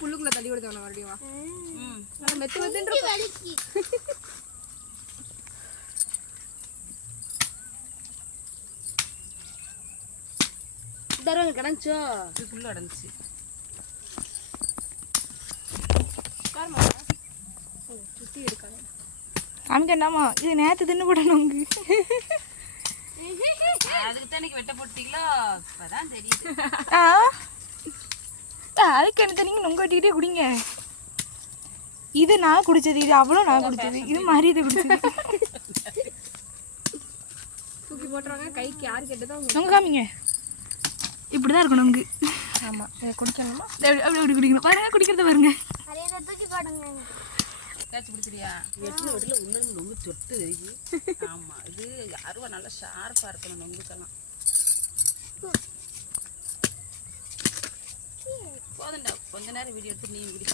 புல்லுக்குள்ள தள்ளி விடுதவன மறுபடியும் வா. நல்லா மெத்து மெத்துன்ற வலிக்கு. தரங்க கடஞ்சோ. இது ஃபுல்லா அடஞ்சி. கார்மா. சுத்தி எடுக்காத. காமிக்க என்னமா இது நேத்து தின்னு போடணுங்க. அதுக்கு தான் இன்னைக்கு வெட்ட போட்டீங்களா? அதான் தெரியுது. அதுக்கு என்ன தண்ணீங்க நொங்க வெட்டிக்கிட்டே குடிங்க. இது நான் குடிச்சது, இது அவ்வளோ நான் குடிச்சது, இது மாதிரி இது குடிச்சது. தூக்கி போட்டுருவாங்க கைக்கு யாரு கேட்டதோ நொங்க காமிங்க. இப்படிதான் இருக்கணும் நொங்கு. ஆமாம் இதை குடிக்கணுமா? அப்படி குடிக்கணும் பாருங்க, குடிக்கிறத பாருங்க. தூக்கி போடுங்க. கேட்ச் பிடிச்சிரியா? வெட்டின வெட்டில உள்ள நொங்கு தொட்டு தெரியுது. ஆமாம் இது அருவா நல்லா ஷார்ப்பாக இருக்கணும் நொங்குக்கெல்லாம். போதுண்டா கொஞ்ச நேரம் வீடியோ எடுத்து நீ குடி.